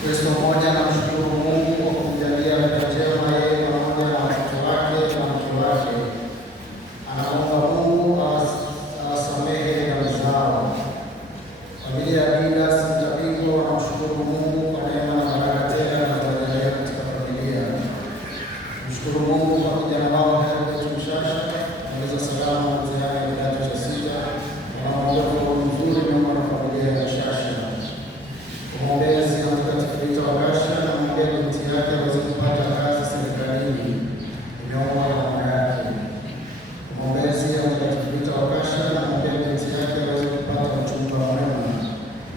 Kristo mmoja anamshukuru Mungu kwa kumjalia afya njema yeye pamoja na watoto wake na mke wake. Anaomba Mungu awasamehe dhambi zao. Familia ya Didas Mtapigo wanamshukuru Mungu kwa neema na baraka tele anazojalia katika familia. Mshukuru Mungu kwa kijana wao Herbert Mshasha amaliza salama mtihani wa kidato cha 6 wanaombea kwa mzuri miongoni mwa familia ya Mshasha. Mwombezi na Mtakatifu Rita wa Kasha na mwombea binti yake aweze kupata kazi serikalini imeomba na mama yake. Mwombezi na Mtakatifu Rita wa Kasha na mwombea binti yake aweze kupata mchumba mwema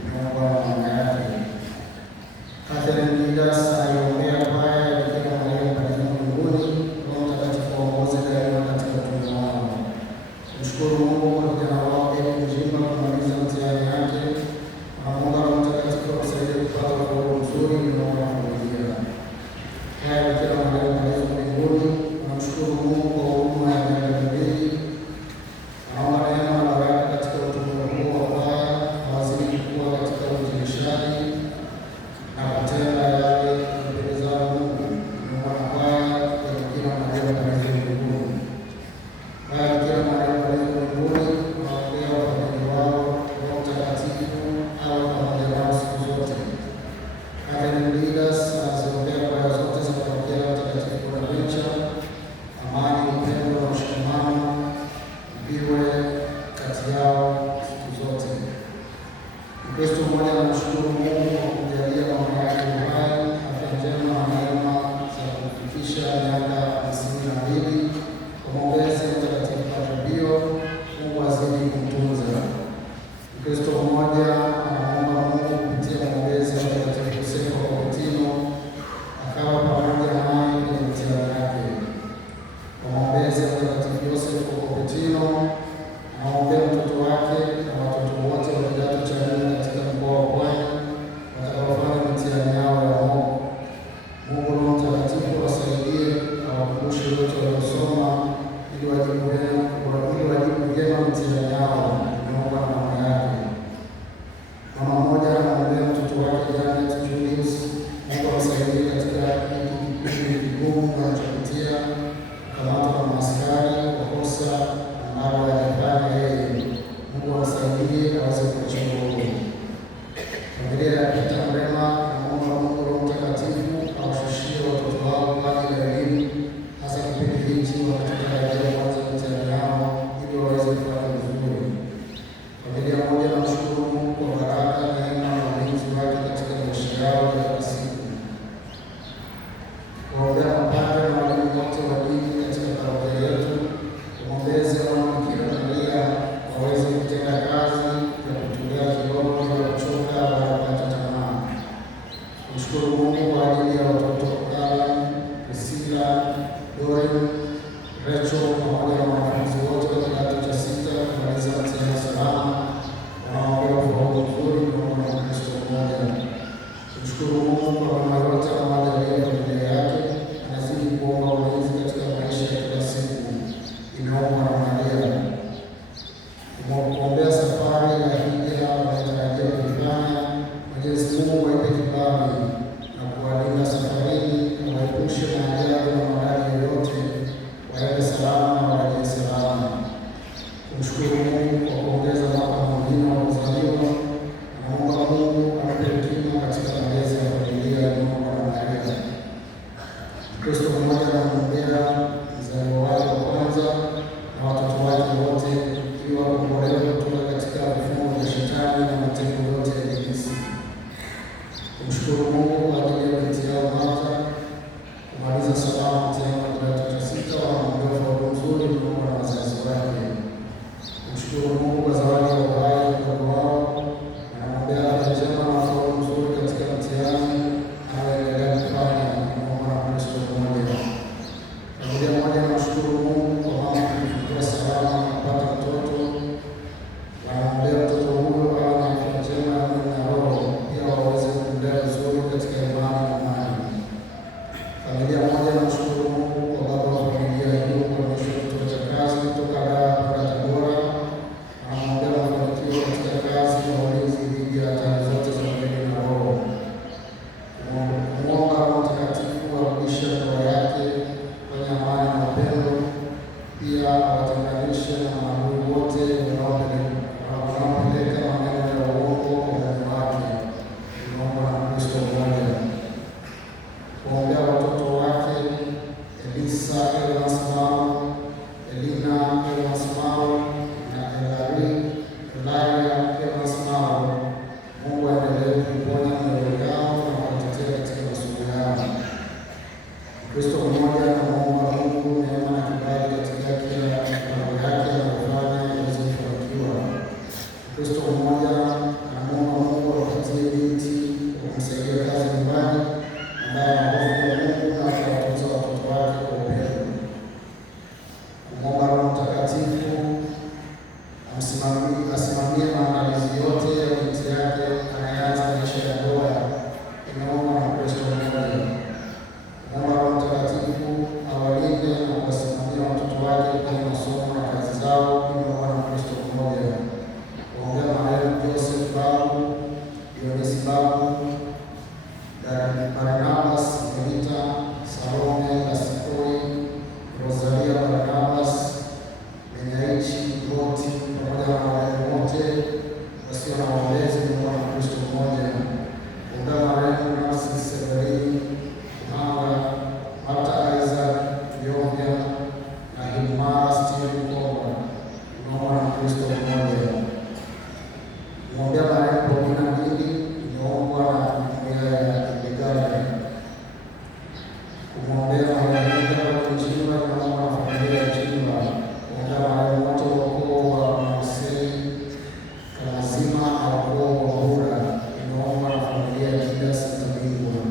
imeomba na mama yake. Catherine Didas anaiombea kwaya ya Bikira Maria Mtakatifu mbinguni, Roho Mtakatifu aongoze daima katika utume wao. Mshukuru Mungu kwa kijana wao Eli Mjimba kumaliza mtihani yake. Anaomba Roho Mtakatifu awasaidie kupata ufaulu mzuri unaoa familia. Haya Bikira Maria Mtakatifu mbinguni, namshukuru Mungu kwa huruma ya miaka miwili. Anaomba neema na baraka katika utume huu wa kwaya, awazidi kukua katika uinjilishaji na kutenda yale yampendezao Mungu. Naomba na kwaya ya Bikira Maria Mtakatifu mbinguni. Haya Bikira Maria Mtakatifu mbinguni, nawaombea wafadhili wao, Roho Mtakatifu awe pamoja nao siku zote. Catherine Didas anaziombea kwaya zote za parokia ya Mtakatifu Bonaventure, amani, upendo na mshikamano viwe kati yao siku zote. Mkristo mmoja anamshukuru Mungu kwa kumjalia mama yake uhai, afya njema na neema za kufikisha miaka 52. Kwa maombezi ya Mtakatifu Padre Pio, Mungu azidi kumtunza. Mkristo mmoja anaomba Mungu kupitia maombezi ya Mtakatifu Yosefu wa Kopetino akawa pamoja naye kwenye mtihani yake. Kwa maombezi ya Mtakatifu Yosefu wa Kopetino, anaombea mtoto wake na watoto wote wa kidato cha 4 katika mkoa wa Pwani watakaofanya mitihani yao ya mock. Mungu Roho Mtakatifu awasaidie na wakumbushe yote waliosoma ili wajibu vyema mitihani yao imeomba na mama yake. Mama mmoja anamwombea mtoto wake Janet Julius, Mungu amsaidie katika kipindi kigumu anachopitia, kukamatwa na maaskari kwa kosa ambalo hajafanya yeye. Mungu amsaidie aweze kuachiliwa huru. Familia ya Peter Mrema inaomba Mungu Roho Mtakatifu awashushie watoto wao paji la elimu, hasa kipindi hichi wanachotarajia kuanza mitihani yao ili waweze kufanya vizuri. Familia moja inamshukuru Mungu kwa baraka, neema na ulinzi wake katika maisha yao ya kila siku. Kuombea mapadre na walimu wote wa dini katika parokia yetu, kumwombezi wa Mama Bikira Maria waweze kutenda kazi ya kutulia kiroho bila kuchoka wala kukata tamaa. Kumshukuru Mungu kwa ajili ya watoto Alan, Priscilla, Dorin, Rachel pamoja na wanafunzi wote wa kidato cha 6 kumaliza mtihani salama, wanaombea ufaulu mzuri pamoja na Mkristo mmoja. Kumshukuru Mungu kwa mema yote anayojalia familia yake, anazidi kuomba ulinzi katika maisha ya kila siku imeomba na Maria. Kuombea safari ya hija wanayotarajia kuifanya, Mwenyezi Mungu aipe kibali na kuwalinda safarini, waepushe na ajali na maradhi yoyote, waende salama na warejee salama. Kumshukuru Mungu kwa kuongeza mwaka mwingine wa kuzaliwa, naomba Mungu ampe hekima katika malezi ya familia imeomba na Maria. Mkristo mmoja anamwombea mzaliwa wake wa kwanza na watoto wake wote ili wakombolewe kutoka katika vifungo vya shetani na matendo yote ya ibilisi. Kumshukuru Mungu kwa ajili ya binti yao Martha kumaliza salama mtihani wa kidato cha 6, wanaombea ufaulu mzuri kutoka na wazazi wake. Kumshukuru Mungu kwa zawadi ya uhai wa mdogo wao, anamwombea afya njema na ufaulu mzuri katika mtihani anayoendelea kufanya imeomba na Mkristo mmoja. Familia moja inamshukuru Mungu kwa mama kujifungua salama na kupata mtoto, wanaombea mtoto huyo awe na afya njema ya mwili na roho, pia waweze kumlea vizuri katika imani na amani. Familia moja inamshukuru Mungu kwa baba wa familia hiyo kuhamishwa kituo cha kazi kutoka Dar kwenda Tabora, wanaombea mafanikio katika kazi na ulinzi dhidi ya hatari zote za mwili na roho. Kristo mmoja na Mungu neema na kibali katika kila mambo yake anayofanya aweze kufanikiwa. Kristo mmoja na Mungu apatie binti kumsaidia kazi nyumbani ambaye anahofu ya Mungu na atawatunza watoto wake kwa upendo. Kumwomba Roho Mtakatifu asimamie maandalizi yote ya binti yake anayeanza maisha ya ndoa inaomba na Kristo mmoja. Kumwomba Roho Mtakatifu awalinde na kuwasimamia watoto wake kwenye masomo na kazi zao inaomba na Kristo mmoja. Kuombea marehemu Joseph Babu, Dionisi Babu, Barnabas Melita, Salome Asikoi, Rosalia Barnabas, Menyaichi Goti, pamoja na marehemu wote wasio na waombezi inaomba na Kristo mmoja. Kuombea marehemu Nancy Severini Kuhanga, Marta Isaac Yovya na Himara Stephen Komba inaomba na Kristo mmoja. Kuombea marehemu Paulina Mbili inaombwa na jumuiya ya Igala. Kumwombea marehemu Chimba inaombwa na familia ya Chimba. Kuombea marehemu wote wa ukoo wa Marcel Kalazima na ukoo wa Hura inaombwa na familia ya Judas Mtabingwa.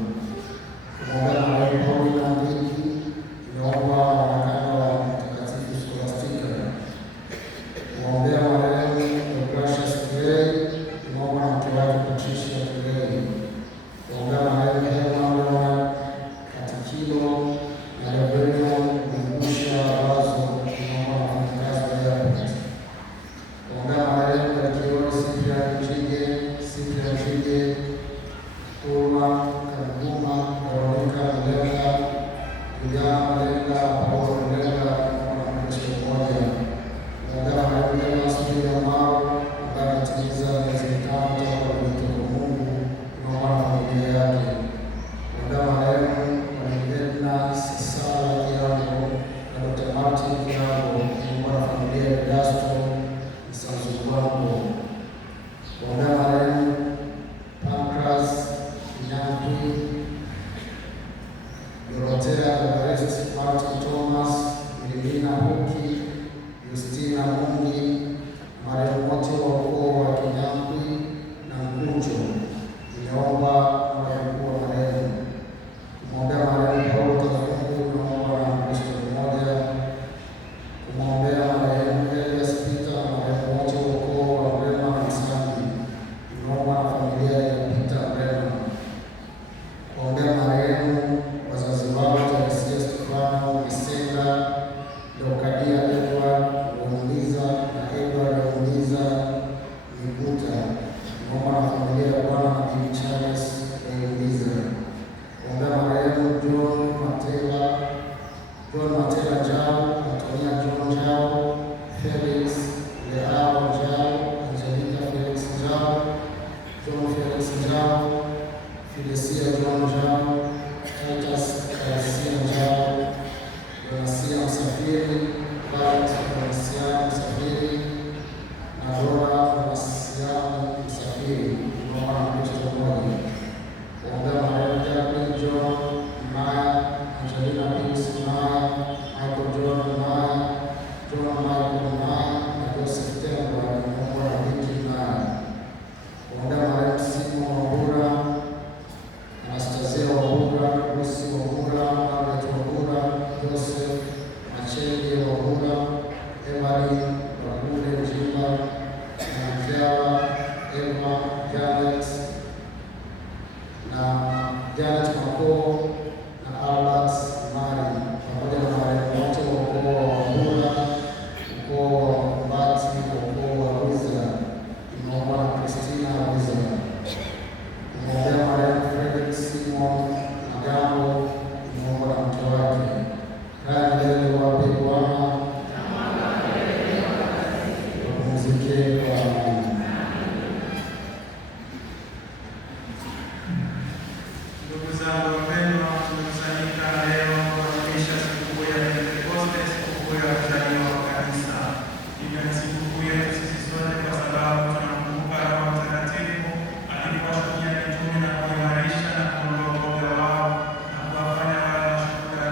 Kumwombea marehemu Paulina Mbili inaombwa na wanakanda wa Mtakatifu Scholastica. Kumwombea marehemu Gracious Kilei inaomba na mke wake Patricia Kilei. Kuombea marehemu Hema Leonard Katikilo na Reverendo Mgusha Wazo inaomba na wafanyakazi wa airport. Kuombea marehemu Barikiwa Cyprian Chige, Kurma Kaguma, Veronica Mlenga, Juliana Mlenga, Paulo Mlenga inaomba na Kristo mmoja. Kuombea marehemu Eva Sulia Mao ambaye ametimiza miezi mitano toka kuitwa kwa Mungu inaomba na familia yake. Kuombea marehemu Edna Sisala Kiambo na Dr. Martin Kiambo inaomba na familia ya Dasto Msanzugwango. Kuombea marehemu Pancras Kinyampwi, Dorothea Evarist, Martin Thomas, Elimina Huki, Justina Mungi, marehemu wote wa ukoo wa Kinyampwi na Mkunjo inaomba marehemu wa marehemu. Kumwombea marehemu Paulo Kafungu inaomba na Kristo mmoja. Kumwombea marehemu Elias Peter na marehemu wote wa ukoo wa Mrema na Msangi inaomba na familia ya Peter Mrema. Kuombea marehemu wazazi wao Teresia Stefano Misenga, Leokadia Edward Leoniza na Edward Leoniza Miguta inaomba na familia ya Bwana na Bibi Charles Leoniza. Kuombea marehemu John Matela Jao, Antonia John Jao, Felix Leao Jao, Angelica Felix Jao, John Felix Jao, Fidesia John Jao, Titus Kalisia Jao, Donasia Msafiri, Violet Donasia Msafiri na Dora Donasia Msafiri inaomba na Kristo mmoja. Kuombea marehemu Jacqueline John Maya, Angelina Pius Maya, Michael John Maya, John Michael Maya na Joseph Temba inaomba na Vicky Maya. Kuombea marehemu Simon Wambura, Anastasia Wambura, Lucy Wambura, Margaret Wambura, Joseph Machenge Wambura, Emily Wabule Jimba na Mjara Emma Janet Makoo na Albert Mari pamoja na marehemu wote wa ukoo wa Wambura, ukoo wa Mbati na ukoo wa Wiza inaomba na Christina Wiza. Kumwombea marehemu Frederick Simon Magambo inaomba na mke wake. Haya milele wape Bwana, wapumzike kwa amani. Ndugu zangu wapendwa, tumekusanyika leo kuadhimisha sikukuu ya Pentekoste, sikukuu ya kuzaliwa kwa kanisa. Hivyo ni sikukuu yetu sisi sote, kwa sababu tunamkumbuka Roho Mtakatifu alipowatumia mitume na kuimarisha na kuondoa uoga wao na kuwafanya wawe mashuhuda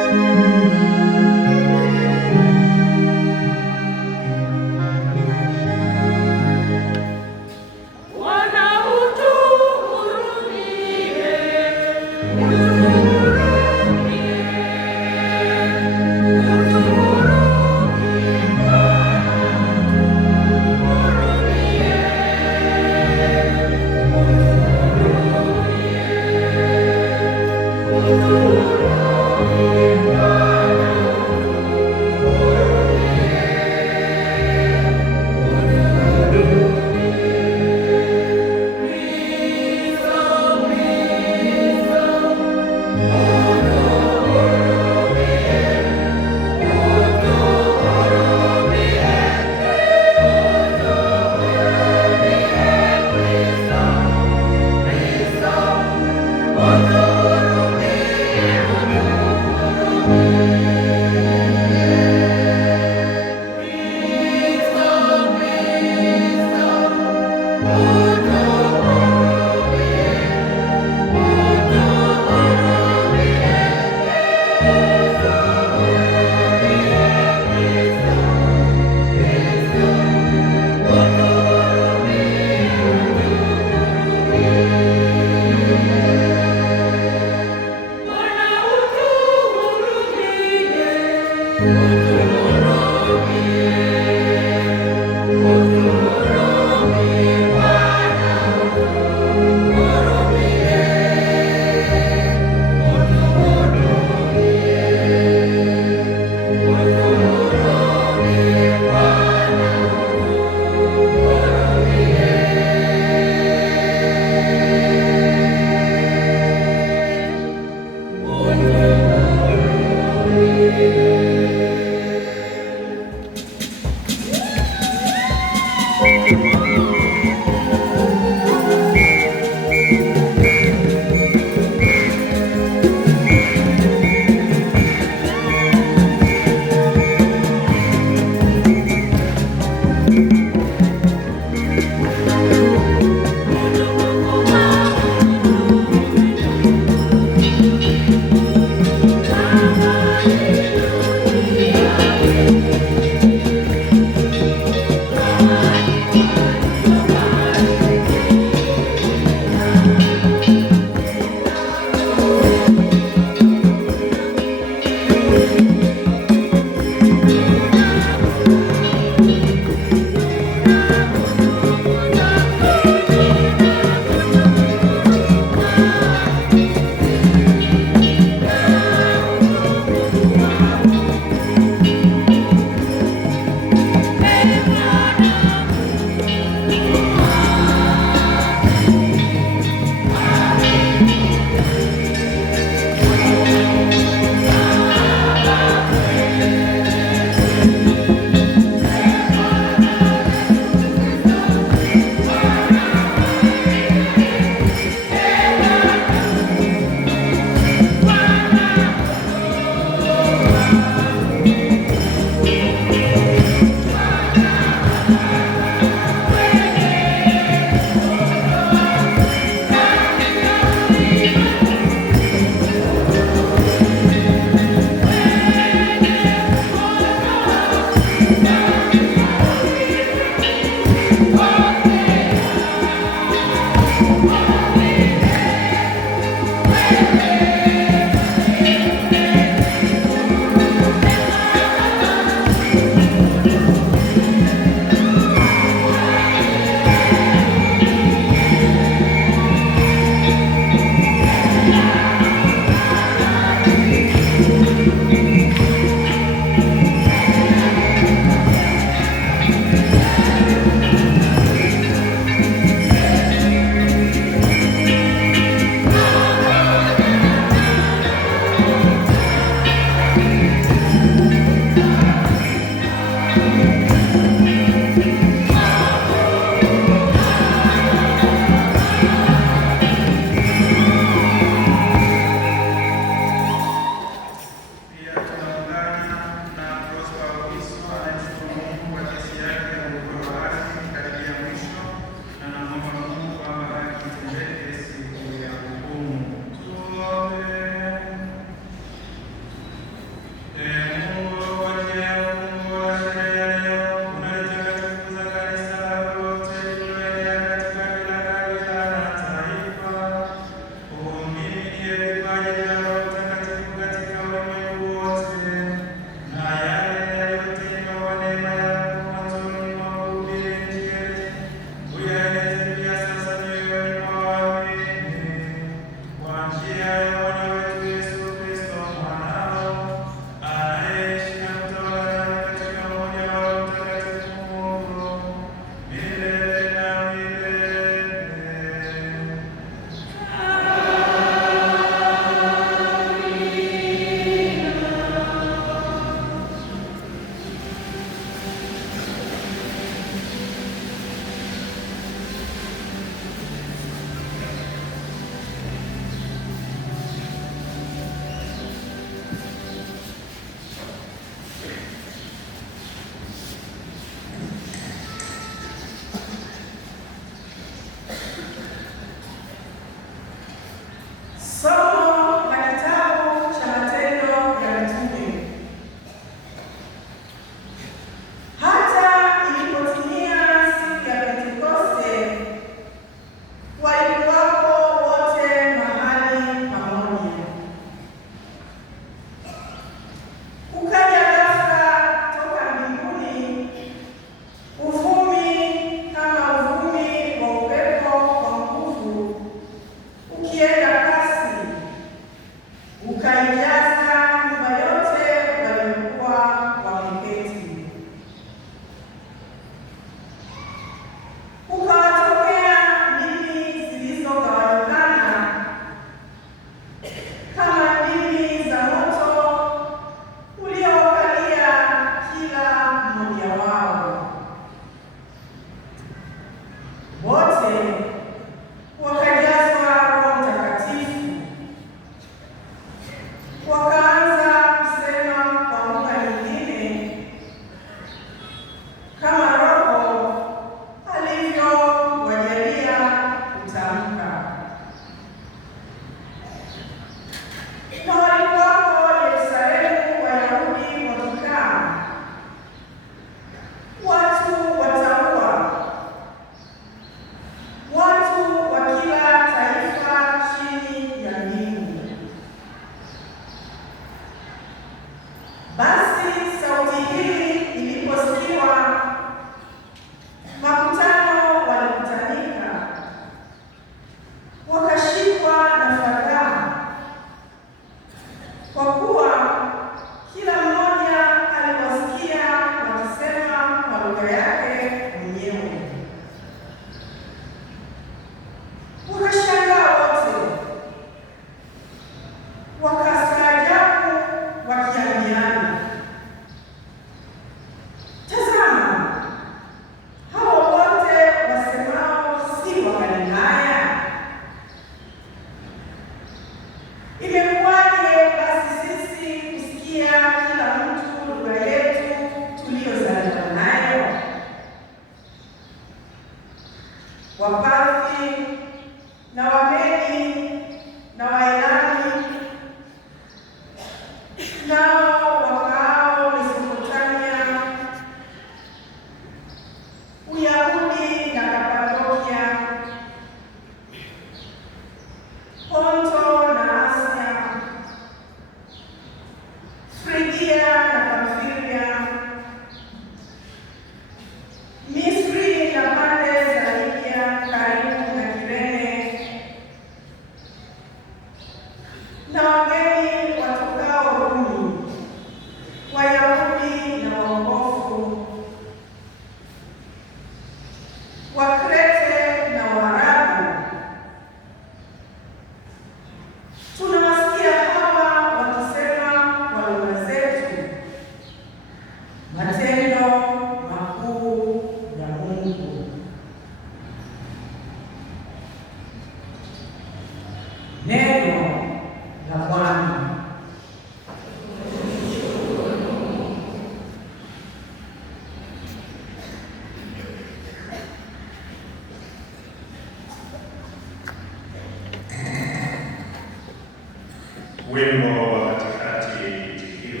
Wimbo wa katikati, itikio: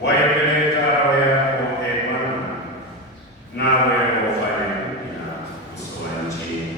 waipeleka roho yako, e Bwana, nawe wafanye upya uso wa nchi.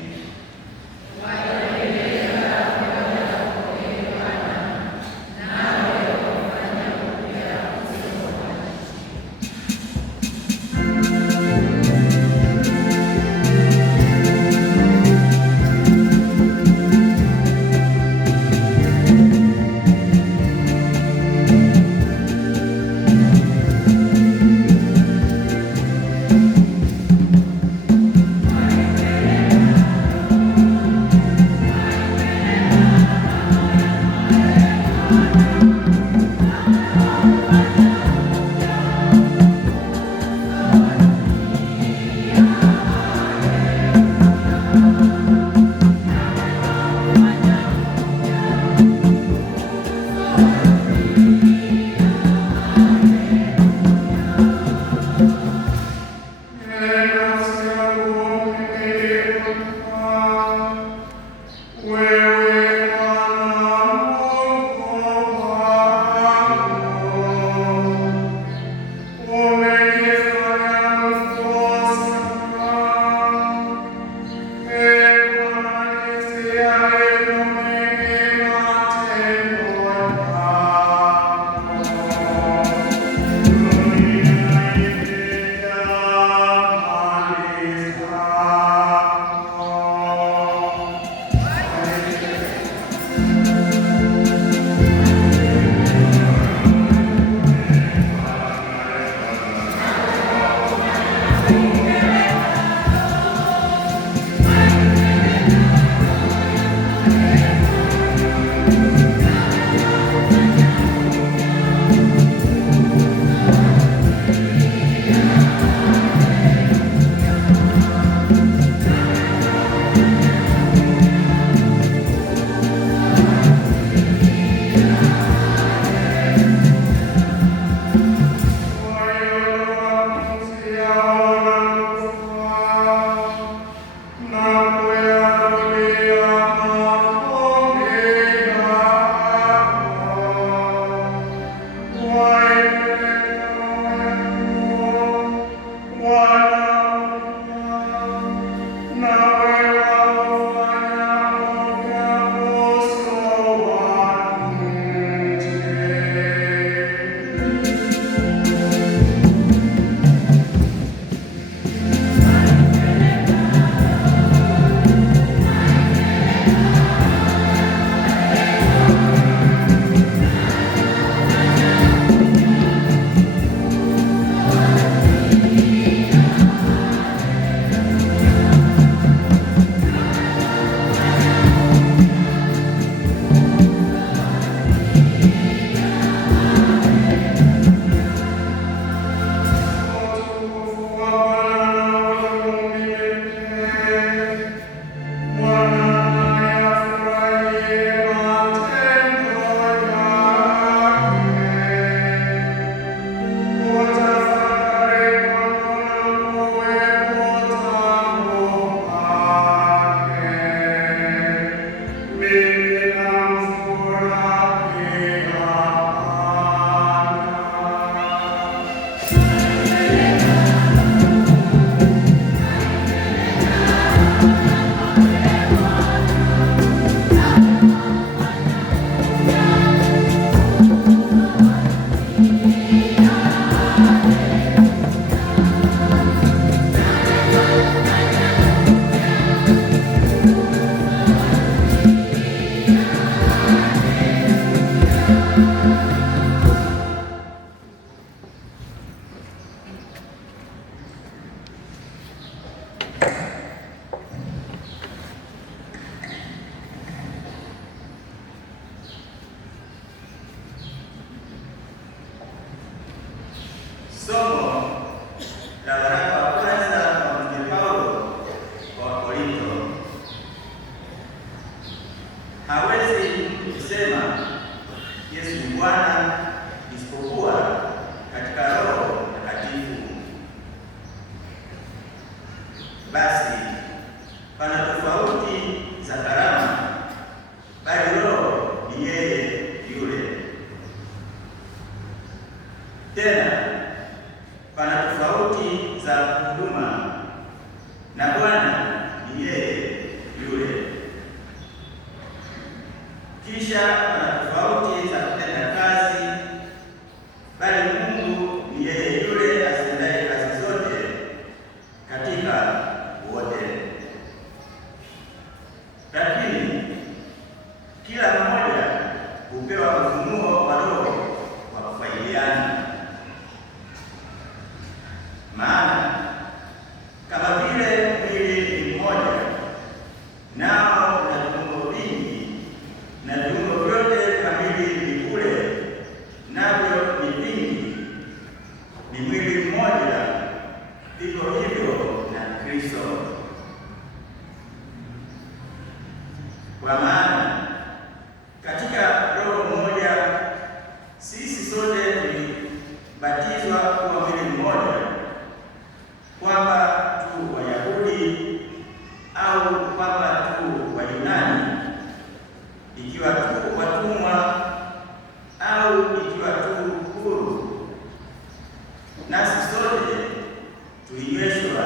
tuinyweshwa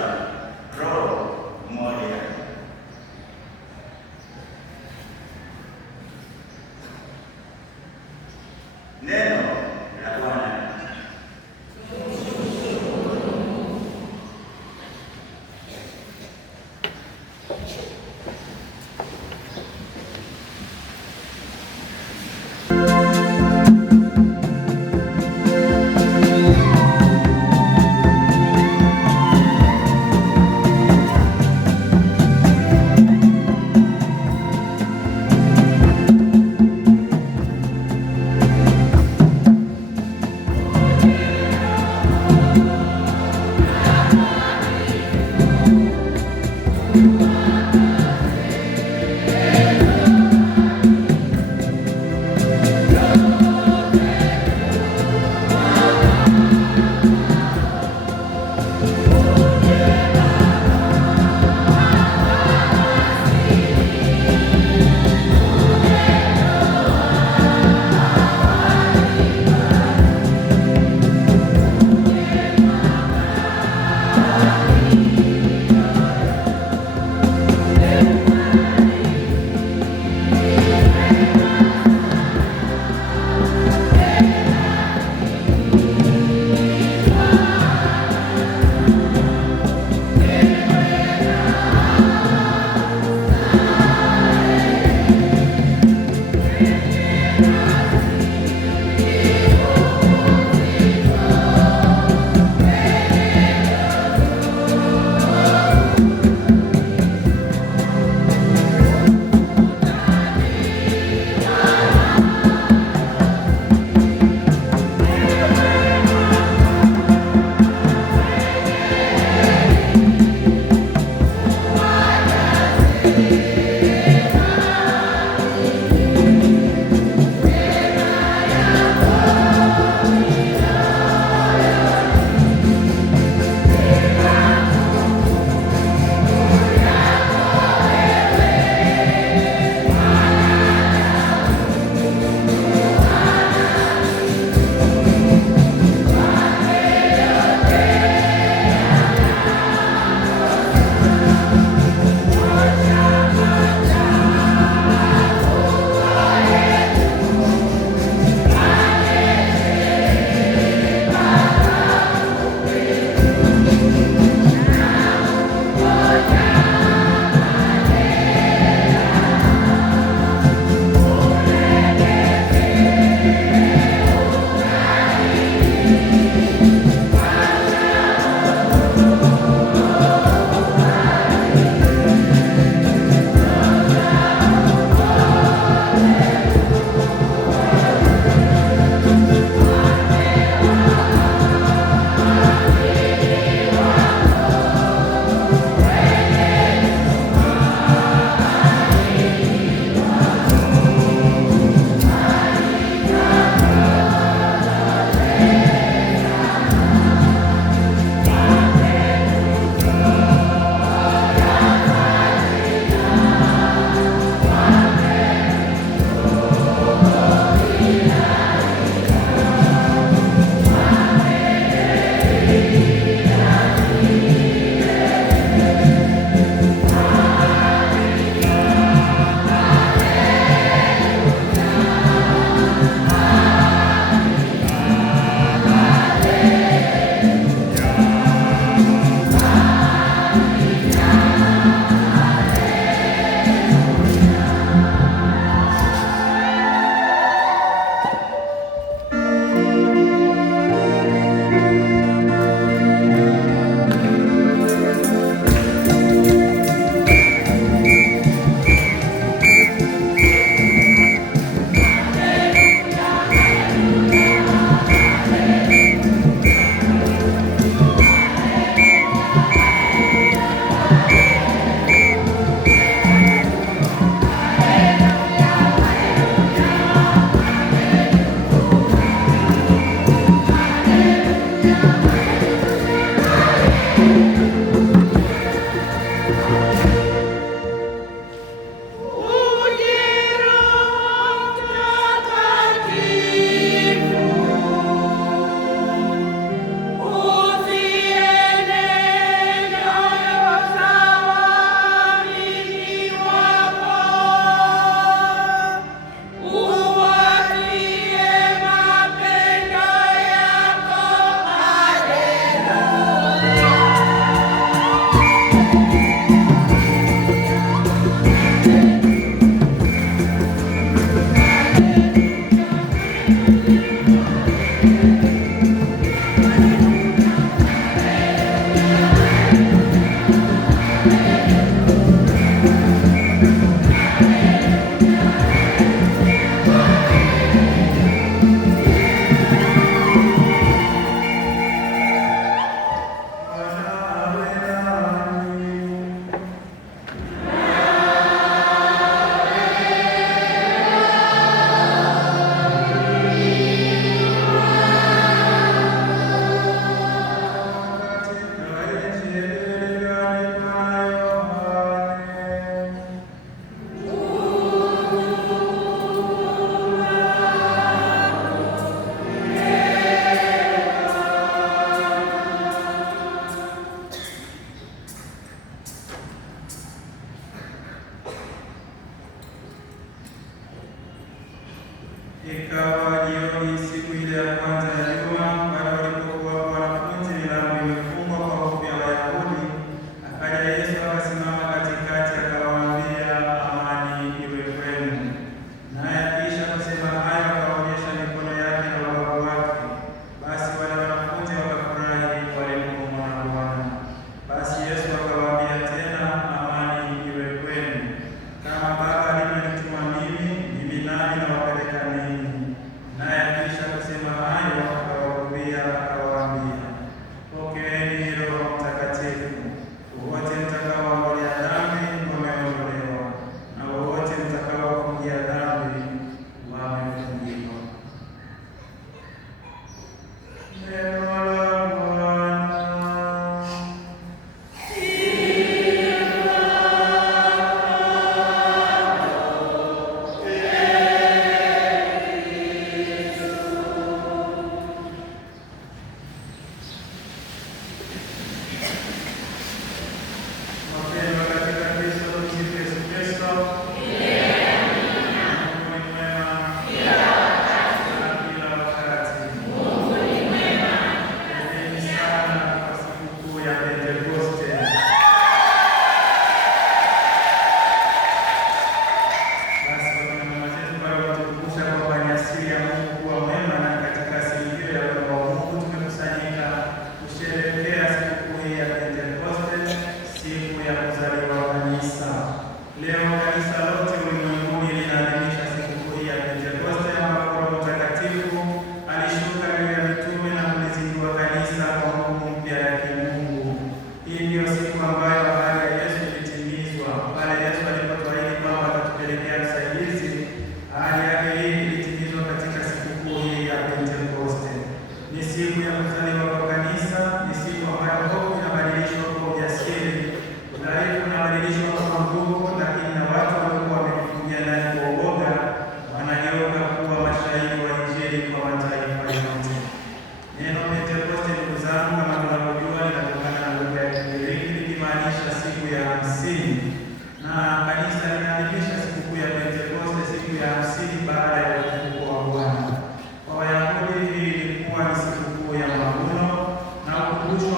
Roho mmoja. Neno la Bwana.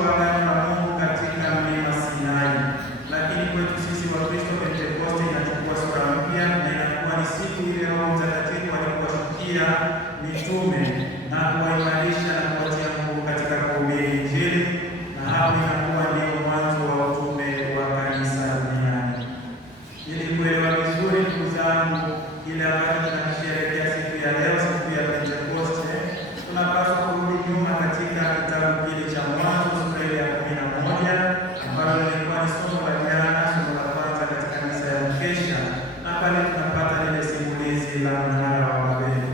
wa agano la Mungu katika mlima Sinai. Lakini kwetu sisi wa Kristo, Pentekoste inachukua sura mpya na inakuwa ni siku ile Roho Mtakatifu alipowashukia mitume na kuwaimarisha na kuwatia nguvu katika kuhubiri Injili, na hapo inakuwa ndio mwanzo wa utume wa kanisa duniani. Ili kuelewa vizuri, ndugu zangu, ile ambacho tunakisherehekea siku ya leo, siku ya Pentekoste, tunapaswa kurudi nyuma katika kitabu kile cha Mwanzo sura ya 11 ambalo lilikuwa ni somo la jana, somo la kwanza katika misa ya mkesha, na pale tunapata lile simulizi la mnara wa Babeli.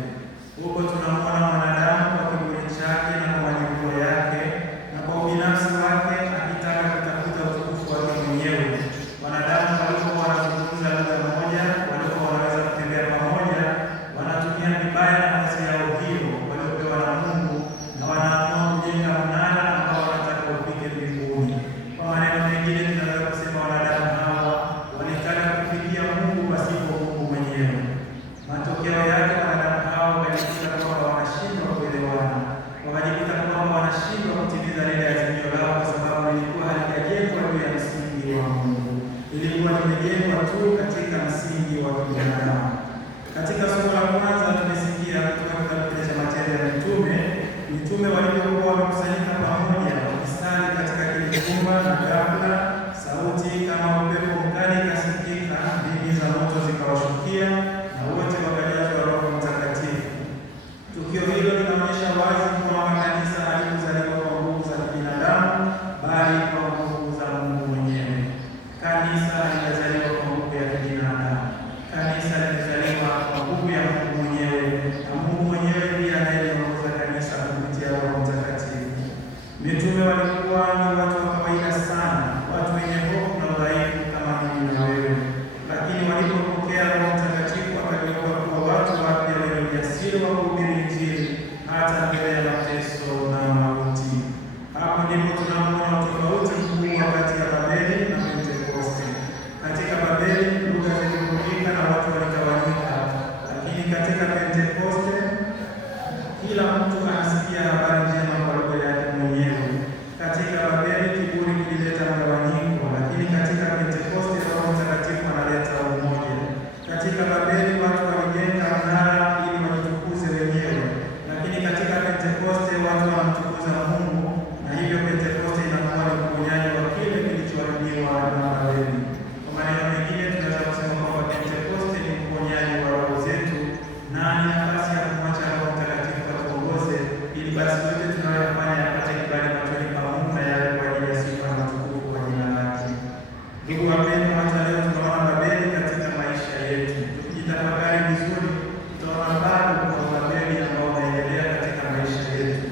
Huko tunamwona mwanadamu kwa kiburi chake na kwa majivuno yake na kwa ubinafsi wake akitaka kutafuta utukufu wake mwenyewe. Wanadamu walikuwa wanazungumza lugha moja, walikuwa wanaweza kutembea pamoja, wanatumia vibaya nafasi yao hiyo waliopewa na Mungu na wanaamua kujenga mnara ambao wanataka ufike mbinguni. Kwa maneno mengine, tunaweza kusema wanadamu hawa walitaka kufikia Mungu pasipo Mungu mwenyewe. Matokeo yake wanadamu hao walijikuta kwamba wanashindwa kuelewana, wakajikuta kwamba wanashindwa kutimiza lile azimio lao, kwa sababu lilikuwa halijajengwa juu ya msingi wa Mungu, lilikuwa limejengwa tu katika msingi wa kibinadamu. Katika somo la kwanza tumesikia kutoka kitabu kile cha Matendo ya Mitume, mitume waliokuwa wamekusanyika pamoja wakisali katika kile chumba, na ghafla sauti kama upepo mkali ikasikika, ndimi za moto zikawashukia na wote wakajazwa Roho Mtakatifu. Tukio hilo linaonyesha wazi kwamba kanisa halikuzaliwa kwa nguvu za kibinadamu, bali kwa nguvu za Mungu mwenyewe. Kanisa halijazaliwa kwa nguvu ya kibinadamu. Kanisa limezaliwa kwa nguvu ya Mungu mwenyewe, na Mungu mwenyewe ndiye anayeongoza kanisa kupitia Roho Mtakatifu. Mitume walikuwa ni watu wa kawaida sana, watu wenye hofu na udhaifu kama mimi na wewe, lakini walipopokea Roho Mtakatifu wakageuka kuwa watu wapya wenye ujasiri wa kuhubiri Injili hata mbele ya mateso na mauti. Hapo ndipo tunaona tofauti mkubwa kati ya Babeli na Pentekoste. Katika Babeli lugha zilivunjika na watu walitawanyika, lakini katika Pentekoste kila mtu anasikia habari njema kwa lugha yake mwenyewe. Katika Babeli kiburi kilileta mgawanyiko, lakini katika Pentekoste Roho Mtakatifu analeta umoja. Katika Babeli watu walijenga mnara ili wajitukuze wenyewe, lakini katika Pentekoste watu wanamtukuza Mungu, na hivyo Pentekoste inakuwa ni uponyaji wa kile kilichoharibiwa na Babeli. Kwa maneno mengine, tunaweza kusema kwamba Pentekoste ni uponyaji wa roho zetu na ni nafasi ya kumwacha Roho Mtakatifu atuongoze, ili basi yote tunayoyafanya yapate kibali machoni pa Mungu na yawe kwa ajili ya sifa na utukufu wa jina lake. Ndugu wapendwa, hata leo tunaona Babeli katika maisha yetu. Tukijitafakari vizuri, tutaona bado kuna Babeli ambao unaendelea katika maisha yetu.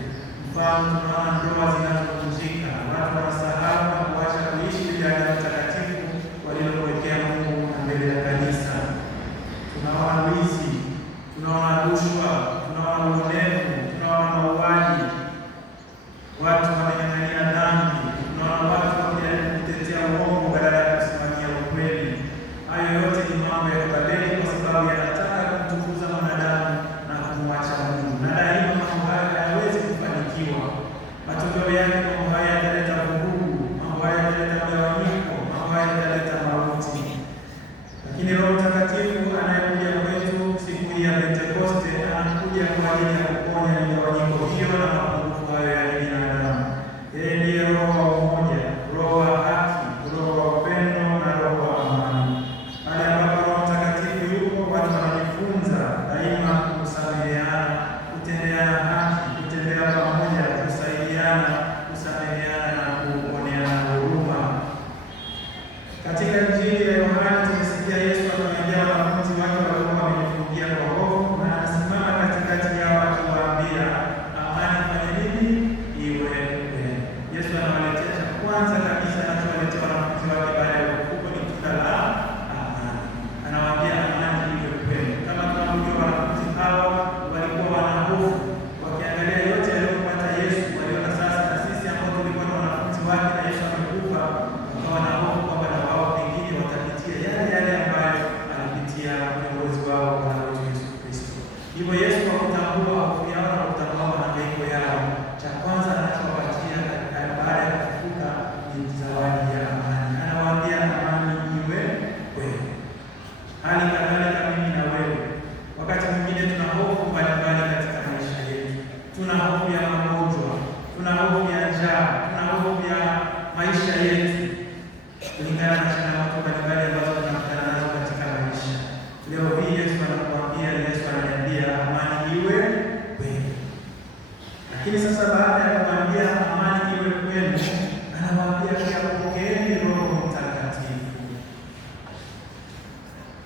Mfano, tunaona ndoa zinazovunjika, watu wanasahau na kuacha kuishi ile agano takatifu walilowekea Mungu na mbele ya kanisa. Tunaona wizi, tunaona rushwa, tunaona uonevu, tunaona mauaji, watu wanang'ang'ania dhambi, tunaona watu wakijaribu kutetea uongo badala ya kusimamia ukweli. Hayo yote ni mambo ya Babeli, kwa sababu yanataka kumtukuza mwanadamu na kumwacha Mungu, na daima mambo hayo hayawezi kufanikiwa. Matokeo yake mambo haya yataleta vurugu, mambo haya yataleta mgawanyiko, mambo haya yataleta mauti. Lakini Roho Mtakatifu anayekuja kwetu siku hii ya Pentekoste anakuja kwa ajili ya kuponya migawanyiko hiyo na mapungufu hayo ya binadamu. Yeye ndiye Roho wa umoja, Roho wa haki, Roho wa upendo na Roho wa amani. Pale ambapo Roho Mtakatifu yupo, watu wanajifunza daima kusameheana, kutendeana haki, kutembea pamoja, kusaidiana, kusameheana na kuoneana huruma. Katika Injili ya Yohana tumesikia Yesu akiwaambia wanafunzi wake waliokuwa wamejifungia kwa hofu, na anasimama katikati yao akiwaambia, amani fanye nini? Iwe kwenu. Yesu anawaletea cha kwanza kabisa anachowaletea wanafunzi wake baada ya ufufuko ni tunda la amani. Anawaambia amani iwe kwenu. Kama tunavyojua wanafunzi hawa walikuwa wana hofu, wakiangalia yote yaliyopata Yesu, waliona sasa na sisi ambao tulikuwa na wanafunzi wake na Yesu amekufa, wakawa na hofu kwamba na wao pengine watapitia yale yale ambayo alipitia kiongozi wao Bwana wetu Yesu Kristo. Hivyo Yesu kwa kutambua hofu yao na kutambua mahangaiko yao, cha kwanza anachowapatia baada ya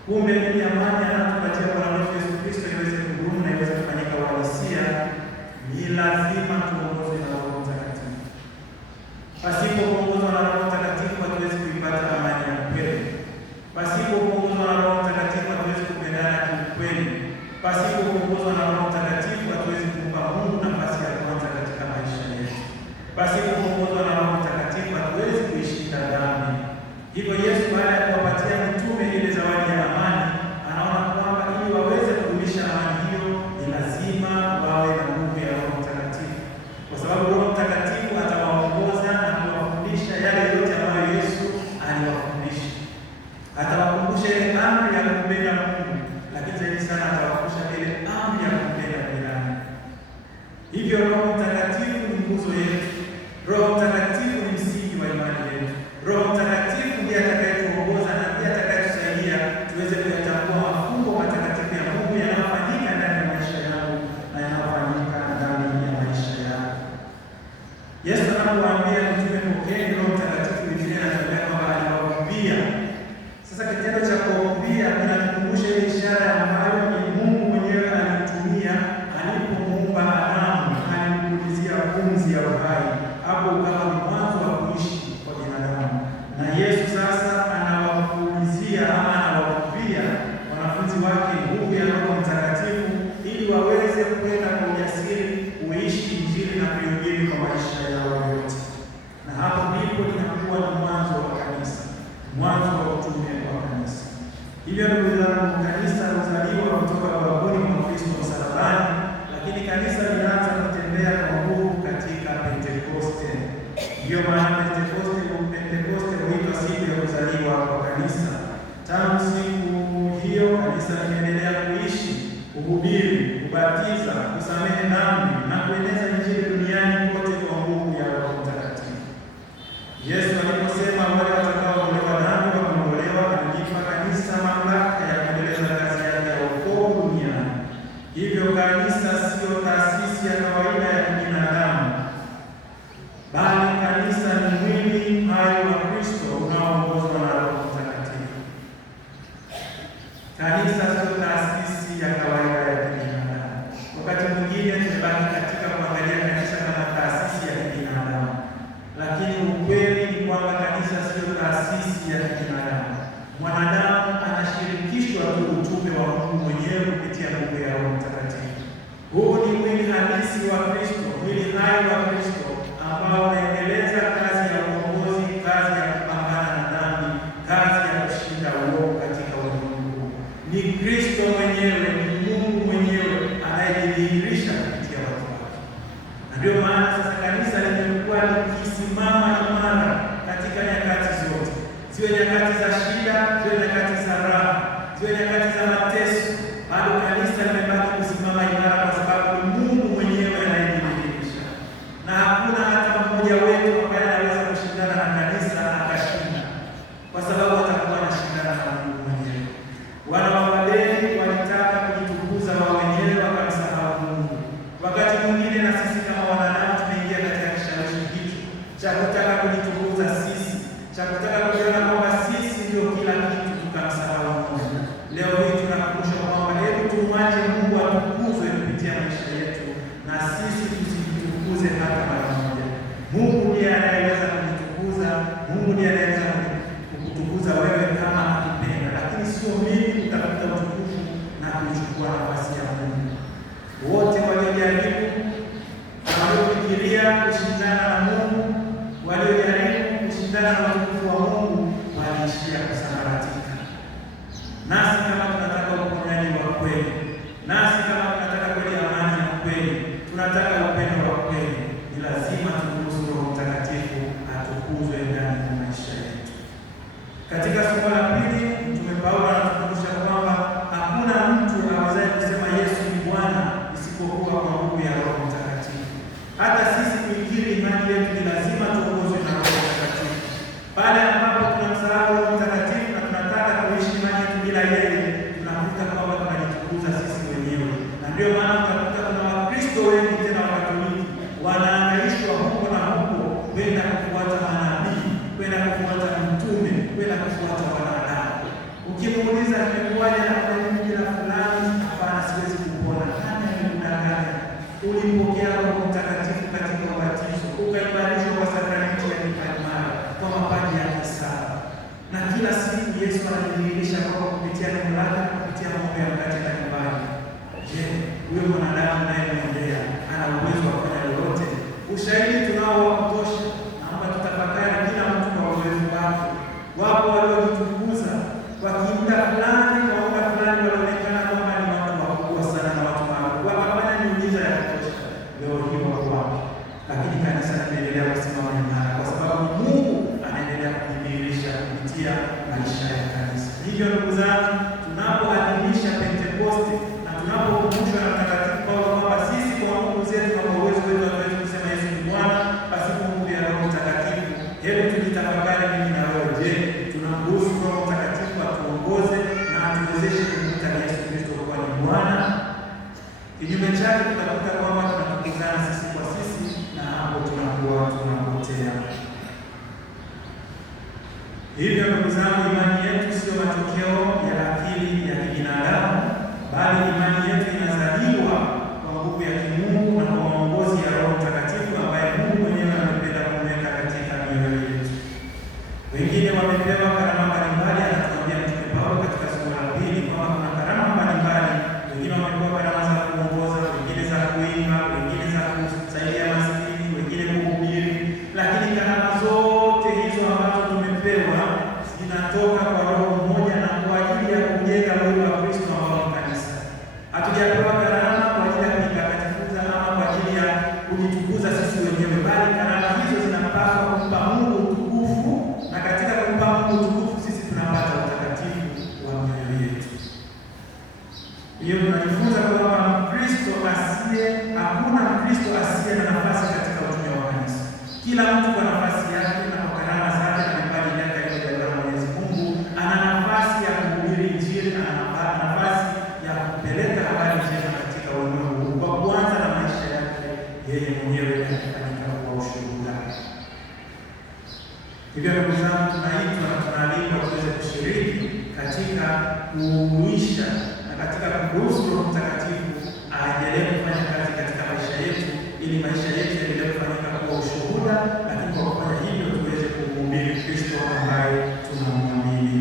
Kumbe ili amani anayotupatia Bwana wetu Yesu Kristo iweze kudumu na iweze kufanyika uhalisia, ni lazima tuongozwe na Roho Mtakatifu. Pasipo kuongozwa na Roho Mtakatifu hatuwezi kuipata amani ya kweli. Pasipo kuongozwa na Roho Mtakatifu hatuwezi kupendana kiukweli. Pasipo kuongozwa na Roho Mtakatifu hatuwezi kumpa Mungu nafasi ya kwanza katika maisha yetu. Pasipo kuongozwa na Roho Mtakatifu hatuwezi kuishinda dhambi. Hivyo Yesu baada ya kuwapatia mitume ile zawadi ya amani, anaona kwamba ili waweze kudumisha amani hiyo ni lazima wawe na nguvu ya Roho Mtakatifu, kwa sababu Roho Mtakatifu atawaongoza na kuwafundisha yale yote ambayo Yesu aliwafundisha. Atawakumbusha ile amri ya kumpenda Mungu, lakini zaidi sana atawakumbusha ile amri ya kumpenda jirani. Hivyo Roho Mtakatifu ni nguzo yetu. Roho Mtakatifu ni msingi wa imani yetu. Roho Mtakatifu ndiye atakayetuongoza na ndiye atakayetusaidia tuweze kuyatambua mafumbo matakatifu ya Mungu yanayofanyika ndani ya maisha yangu na yanayofanyika ndani ya maisha yako. Yesu anapowaambia mitume pokeeni Roho Mtakatifu, Biblia inatuambia kwamba aliwahubiria. Sasa kitendo cha kuwahubiria kinatukumbusha ile ishara ambayo ni Mungu mwenyewe alitumia alipomuumba Adamu, alimpulizia pumzi ya uhai. Hapo ukawa ni mwanzo wa kuishi kwa binadamu. Na Yesu sasa anawapulizia ama anawahubiria wanafunzi wake nguvu ya Roho Mtakatifu ili waweze kwenda kwa ujasiri kuishi Injili na kuihubiri kwa maisha yao yote. Na hapo ndipo linakuwa ni mwanzo wa kanisa, mwanzo wa utume wa kanisa. Hivyo ndugu zangu, kanisa huzaliwa kutoka ubavuni mwa Kristo msalabani, lakini kanisa linaanza kutembea kwa nguvu katika Pentekoste. Ndiyo maana Pentekoste huitwa siku ya kuzaliwa kwa kanisa. Tangu siku hiyo kanisa limeendelea kuishi, kuhubiri, kubatiza, kusamehe dhambi na kueneza Injili duniani kote kwa nguvu ya Roho Mtakatifu. Yesu aliposema wale watakaoondolewa dhambi wameondolewa, alijipa kanisa mamlaka ya kuendeleza kazi yake ya wokovu duniani. Hivyo kanisa sio taasisi ya kawaida ya kibinadamu, bali kanisa ni mwili hai wa Kristo unaoongozwa na Roho Mtakatifu. Kanisa sio taasisi ya kawaida ya kibinadamu. Wakati mwingine tumebaki katika kuangalia kanisa kama taasisi ya kibinadamu, lakini ukweli ni kwamba kanisa sio taasisi ya kibinadamu. Mwanadamu anashirikishwa tu utume wa Mungu mwenyewe kupitia nguvu ya Roho Mtakatifu. Huu ni mwili halisi wa Kristo, mwili hai wa Kristo ambao unaendeleza kazi ya uongozi, kazi ya kupambana na dhambi, kazi ya kushinda uovu katika ulimwengu. Ni Kristo mwenyewe, ni Mungu mwenyewe anayejidhihirisha kupitia watu wake. Na ndio maana sasa kanisa limekuwa likisimama imara katika nyakati zote, ziwe nyakati za shida, ziwe nyakati za raha, ziwe nyakati za mateso, bado kanisa limebaki kusimama imara kwa sababu ni Mungu mwenyewe anayejidhihirisha. Na hakuna hata mmoja wetu ambaye anaweza kushindana na kanisa akashinda, kwa sababu atakuwa anashindana na Mungu mwenyewe. Wana wa Babeli walitaka kujitukuza wao wenyewe wakamsahau Mungu. Wakati mwingine na sisi kama wanadamu tumeingia katika kishawishi hicho cha kutaka kujitukuza sisi, cha kutaka kujiona kwamba sisi ndio kila kitu, tukamsahau Mungu. Leo hii tunakumbusha kwamba hebu tumwache Mungu atukuzwe kupitia maisha yetu na sisi tusijitukuze hata mara moja. Mungu ndiye anayeweza kujitukuza, Mungu ndiye anayeweza kukutukuza wewe kama akipenda, lakini sio mimi kutafuta utukufu na kuchukua nafasi ya Mungu. Wote waliojaribu na waliofikiria kushindana na Mungu, waliojaribu kushindana na utukufu wa Mungu waliishia kusambaratika. Nasi kama tunataka uponyaji wa kweli, nasi kama tunataka kweli amani ya kweli, tunataka upendo wa kweli, ni lazima turuhusu Roho Mtakatifu atukuzwe ndani ya maisha yetu. Katika somo la pili, Mtume Paulo anatukumbusha kwamba hakuna mtu awezaye kusema Yesu ni Bwana isipokuwa kwa nguvu ya Roho Mtakatifu. Hata sisi kuikiri imani yetu ni lazima tuongozwe na Roho Mtakatifu. tujitafakari mimi na wewe. Je, tunamruhusu Roho Mtakatifu atuongoze na atuwezeshe kumkuta Yesu Kristo kuwa ni Bwana? Kinyume chake tutakuta kwamba tunatukizana sisi kwa sisi, na hapo tunakuwa tunapotea. Hivyo ndugu zangu, imani yetu sio matokeo ya akili ya kibinadamu, bali imani yetu inazaliwa kwa nguvu ya kimungu na kwa maongozi ya Roho Mtakatifu ambaye Mungu mwenyewe amependa kumweka katika mioyo yetu. Wengine wamepewa karama mbalimbali, anatuambia Mtume Paulo katika somo la pili kwamba kuna karama mbalimbali. Wengine wamepewa karama za kuongoza, wengine za kuimba, wengine za kusaidia maskini, wengine kuhubiri, lakini karama zote hizo ambazo tumepewa zinatoka kwa Roho mmoja na kwa ajili ya kujenga mwili wa Kristo ambao ni kanisa. Hatujapewa karama kwa ajili ya kujitakatifuza ama kwa ajili ya kujitukuza sisi wenyewe, bali karama hizo zinapaswa kumpa Mungu utukufu, na katika kumpa Mungu utukufu sisi tunapata utakatifu wa mioyo yetu. Hiyo tunajifunza kwamba hakuna Mkristo asiye na nafasi katika utume wa kanisa. Kila mtu kwa nafasi yake na kwa karama zake na vipaji vyake alivyojaliwa na Mwenyezi Mungu ana nafasi ya kuhubiri Injili, ana nafasi ya kupeleka habari njema katika ulimwengu kwa kuanza na maisha yake yeye mwenyewe akifanyika kwa ushuhuda. Hivyo ndugu zangu, tunaitwa na tunaalikwa tuweze kushiriki katika kuuisha na katika kuruhusu Roho Mtakatifu aendelee kufanya kazi katika maisha yetu, ili maisha yetu yaendelee kufanyika kwa ushuhuda, lakini kwa kufanya hivyo tuweze kumhubiri Kristo ambaye tunamwamini.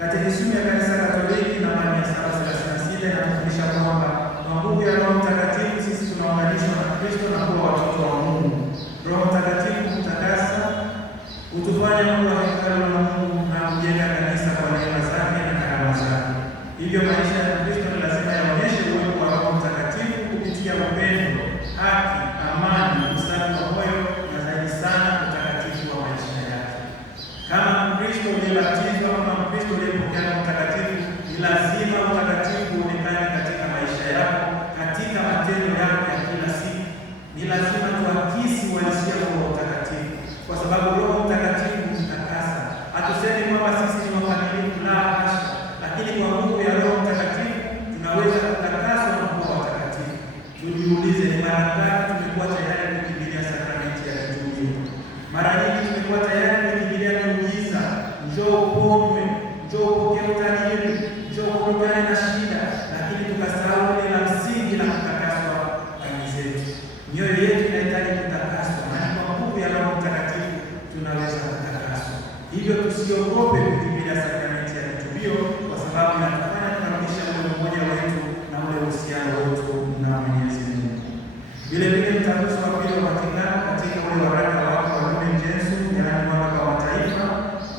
Katekisimu ya Kanisa Katoliki nambari 736 inatufundisha kwamba kwa nguvu ya Roho Mtakatifu sisi tunaunganishwa na Kristo na kuwa watoto wa Mungu. Roho Mtakatifu hutakasa, hutufanya kuwa hekalu la Mungu na kujenga kanisa kwa neema zake na karama zake. Hivyo maisha ya Kristo ni lazima yaonyeshe uwepo wa Roho Mtakatifu kupitia upendo, haki, amani, usafi wa moyo na zaidi sana utakatifu wa maisha yake. Kama Mkristo uliyebatizwa, kama Mkristo uliyepokea Roho Mtakatifu, ni lazima utakatifu uonekane katika maisha yako, katika matendo yako ya kila siku. Ni lazima tuakisi uhalisia wa utakatifu, kwa sababu Roho Mtakatifu hutakasa. Hatusemi kwamba sisi ni wakamilifu, la hasha, lakini kwa nguvu ya Roho Mtakatifu tunaweza kutakaswa na kuwa watakatifu. Tujiulize, ni mara ngapi tumekuwa tayari kukimbilia sakramenti ya kitubio? Mara nyingi tumekuwa tayari kukimbilia miujiza, njoo uponywe, njoo upokee utajiri, njoo uondokane na shida, lakini tukasahau ile la msingi la kutakaswa dhambi zetu. Mioyo yetu inahitaji kutakaswa, na kwa nguvu ya Roho Mtakatifu tunaweza kutakaswa. Hivyo tusiogope kukimbilia sakramenti ya kitubio, kwa sababu inatufanya tunarudisha ule umoja wetu na ule uhusiano wetu na Mwenyezi Mungu. Vile vile Mtaguso wa Pili wa Vatikano katika ule waraka wake wa Lumen Gentium, yaani waraka wa mataifa,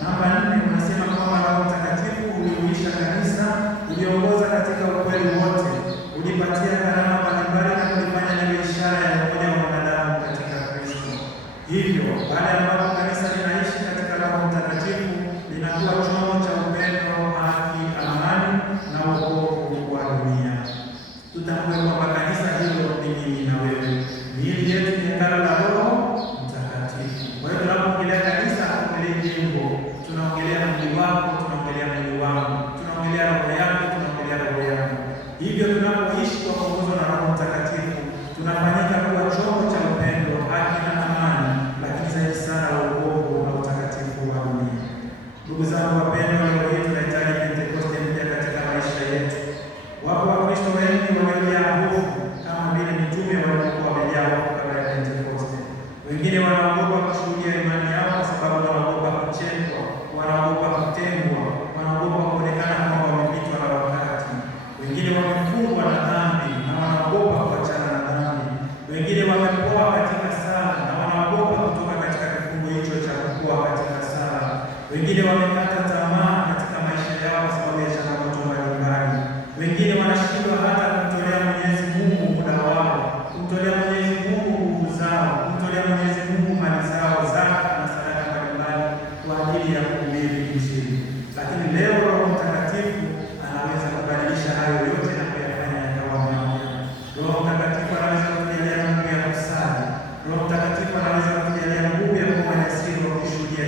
namba 4 unasema kwamba Roho Mtakatifu uliuisha kanisa, uliongoza katika ukweli wote, ulipatia karama mbalimbali na kulifanya liwe ishara ya umoja wa wanadamu katika Kristo. Hivyo baada ya ambapo kanisa linaishi katika Roho Mtakatifu, linakuwa chombo cha upendo, haki, amani na wokovu wa dunia. Tutambue kwamba kanisa hilo ni mimi na wewe. Miili yetu ni hekalu la Roho Mtakatifu. Kwa hiyo tunapoongelea kanisa, hatuongelei jengo, tunaongelea mwili wako, tunaongelea mwili wangu, tunaongelea roho yako, tunaongelea roho yangu. Hivyo tunapoishi kwa kuongozwa na Roho Mtakatifu, tunafanyika kuwa chombo cha upendo, haki na amani, lakini zaidi sana wokovu na utakatifu wa dunia. Ndugu zangu wapendwa, leo hii tunahitaji Pentekoste mpya katika maisha yetu. Wapo Wakristo wengi wamejaa hofu kama vile mitume walikuwa wamejaa hofu kabla ya Pentekoste. Wengine wanaogopa kushuhudia imani yao kwa sababu wanaogopa kuchekwa, wanaogopa kutengwa, wanaogopa kuonekana kama wamepitwa na wakati. Wengine wamefungwa na dhambi na wanaogopa kuachana na dhambi. Wengine wamepoa katika sala na wanaogopa kutoka katika kifungo hicho cha kukua katika sala. Wengine wamekata tamaa katika maisha yao kwa sababu ya changamoto mbalimbali. Wengine wanashindwa hata kumtolea Mwenyezi Mungu muda wao, kumtolea Mwenyezi Mungu nguvu zao, kumtolea Mwenyezi Mungu mali zao, zaka na sadaka mbalimbali kwa ajili ya kuhubiri Injili. Lakini leo Roho Mtakatifu anaweza kubadilisha hayo yote na kuyafanya yakawa mapya. Roho Mtakatifu anaweza kutujalia nguvu ya kusali. Roho Mtakatifu anaweza kutujalia nguvu ya kuwa jasiri wa kushuhudia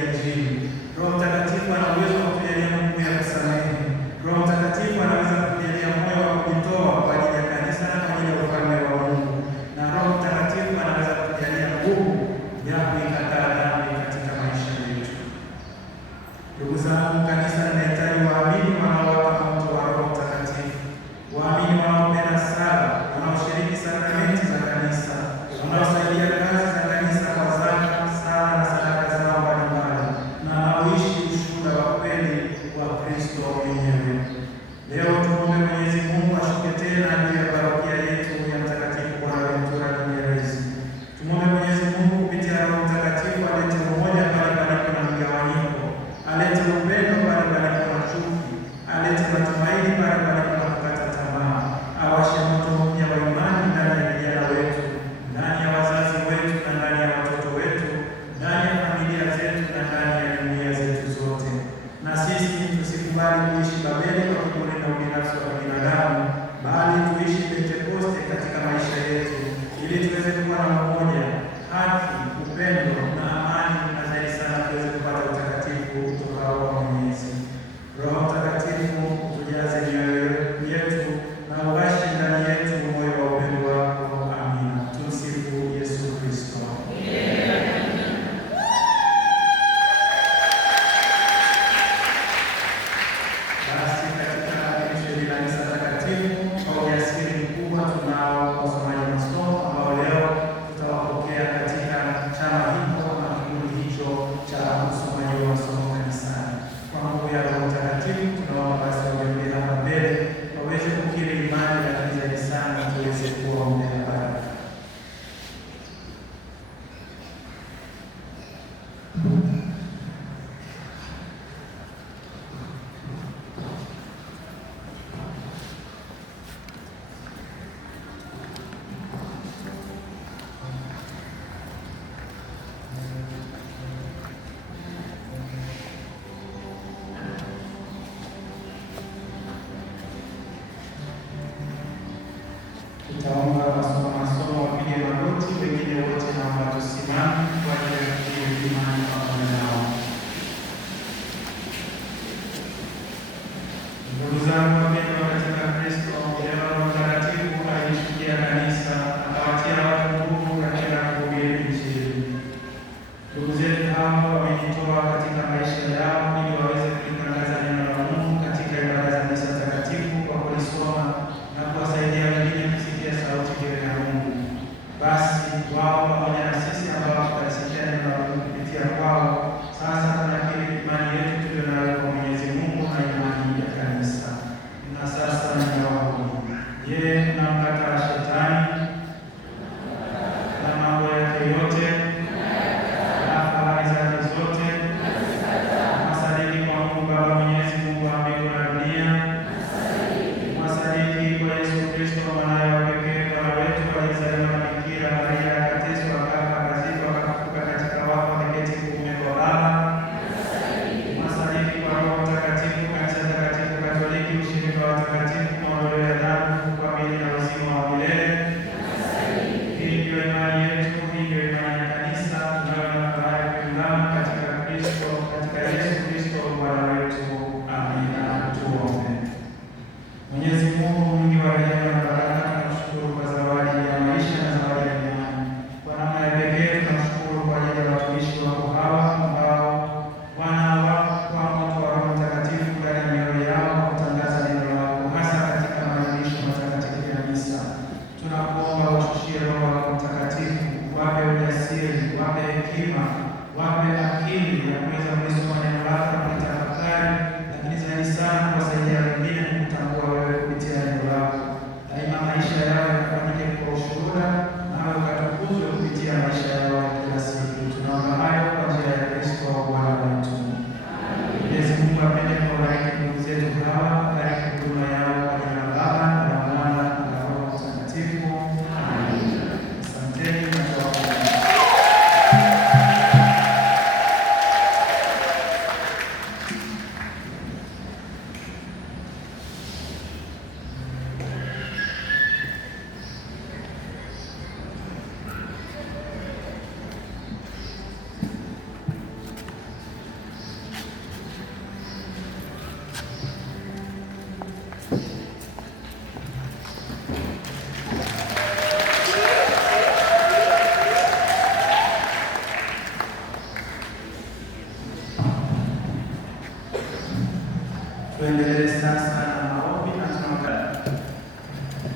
Tuendelee sasa na maombi na tunaomba.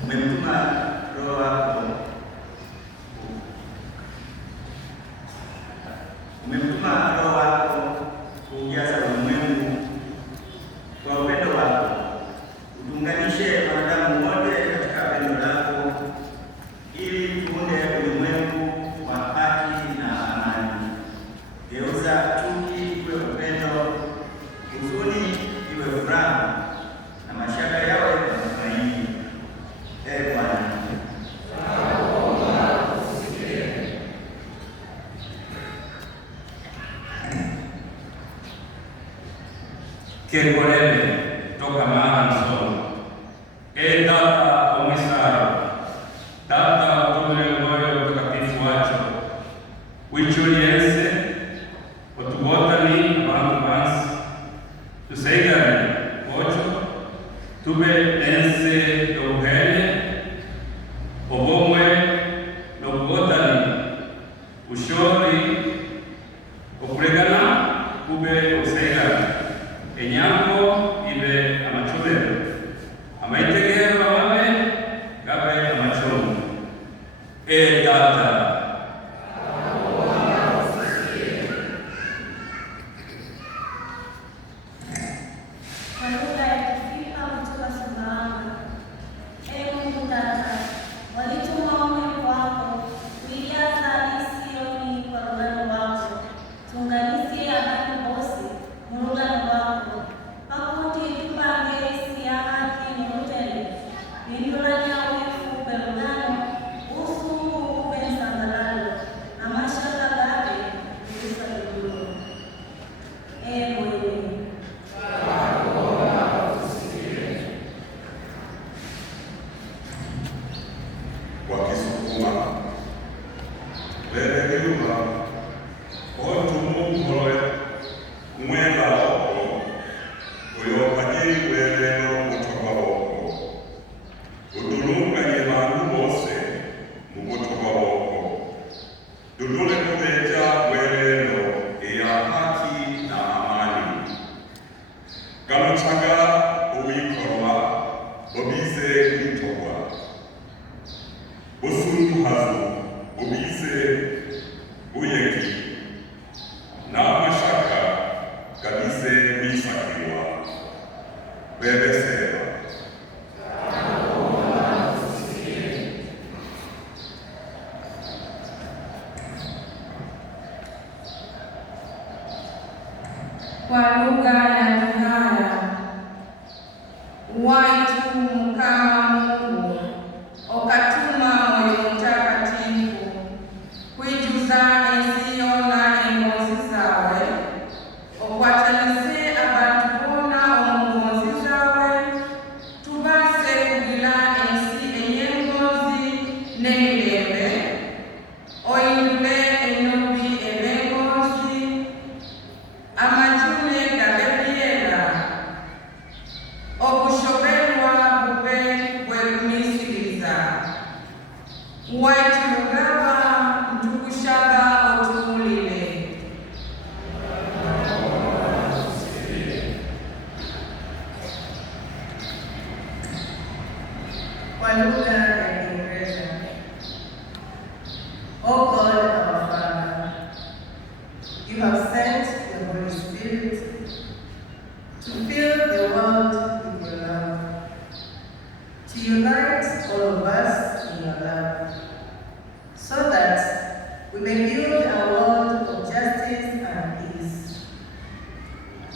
Umemtuma Roho wako, umemtuma Roho wako kuujaza ulimwengu kwa upendo wako. Utuunganishe wanadamu wote katika pendo lako, ili tuunde ulimwengu wa haki na amani. Geuza chuki iwe upendo, huzuni iwe furaha, na mashaka yawe matumaini. Ee Bwana, Kekolele toka mwanzo. Ee Tata umwisao, Tata utumile moyo mtakatifu wacho, wichuliense otubotani abantu bansi tusaigane ocho tube ense douhele obomwe nobugotani ushori okulegana kube usaigane enyambo ibe amachobero amaitegero amabe gabe amachomu. Ee Tata Kwa lugha ya Kiafrika kutoka Sumbawanga. Ee Mungu Tata, walituma wamweko wako kuijaza Isioni kwa rugano wako. Tuunganishe abantu bose mu rugano wako, pakuti tupange ya haki ni utele bindulanya wifu berugano usungu ube nsangalalo amashaka gabe kuisa ludulo. Ee Mwene wakisukuma lelegeluma otumukoloe mwenda woko uliopajiri welelo mutoka woko udulunganye bandu bose mubutoka woko dulule kubeja welelo eya haki na amani gamuchaga uwikorwa bobize bitogwa busungu hazu bubize buyeki na mashaka kabise bisakirwa bebesera. Kwa lugha ya Kihaya, waitu mukama Mungu okatuma Moyo Mtakatifu kwijuza ensiyo na engonzi zawe okwatanise abantu bona omungonzi zawe tubase kugira ensi enyengonzi n'emirembe oyindule enobi ebengonzi amajune gabebyera obushoberwa bube bwegumisiriza waitilugaba ntukushaga otuulile. Kwa lugha ya Kiingereza. O God, our Father, you have sent the Holy Spirit to fill the world with your love, to unite all of us in your love, so that we may build a world of justice and peace.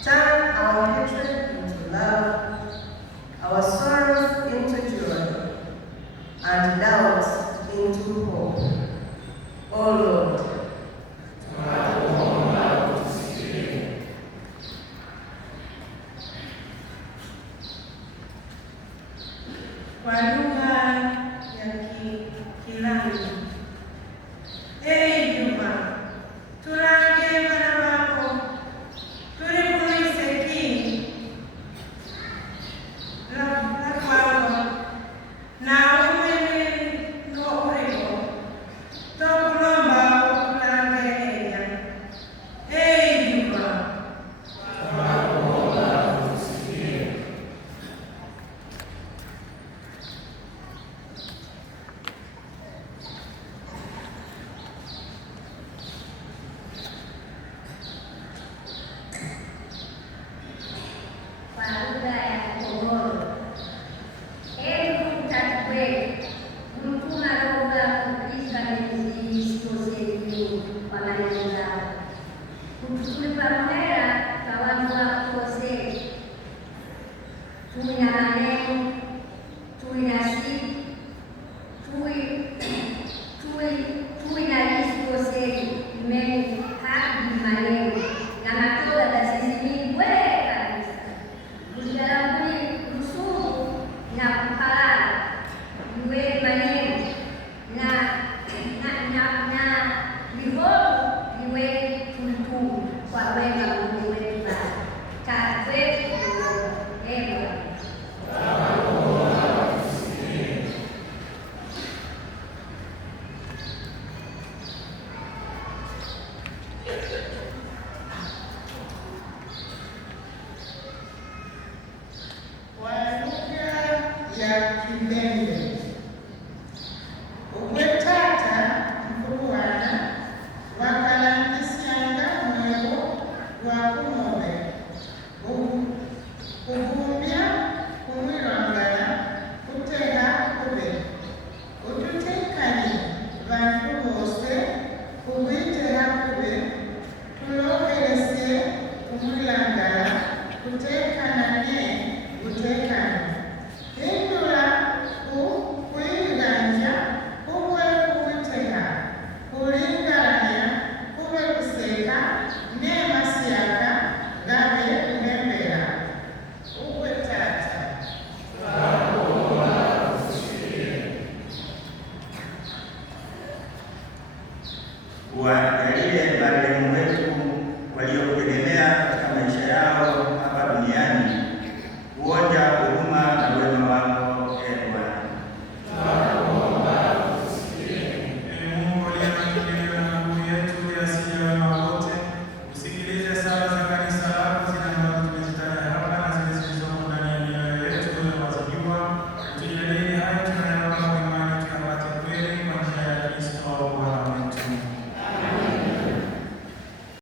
Turn our hatred into love, our sorrows into joy, and doubt into hope. O Lord, Kwa lugha ya Kilangi. Ee Juma, tulange bana bako tuli kuiseki la kwako na umene no ureko tokulomba okulange enya. Ee Juma, tuina maneno, tuina siku, tuina lisikosei imeni hadi maneno na matoda tasizimini bwee kabisa ujarambuni rusumu na kupalala iwe maneno na vihovu viwe tulitumu kwa wema Mungu wetu Baba. Tatu wetu ema Kwa lugha ya Kimende, ugwetata mkuluwana wakalangisyanga mwego gwa kumobe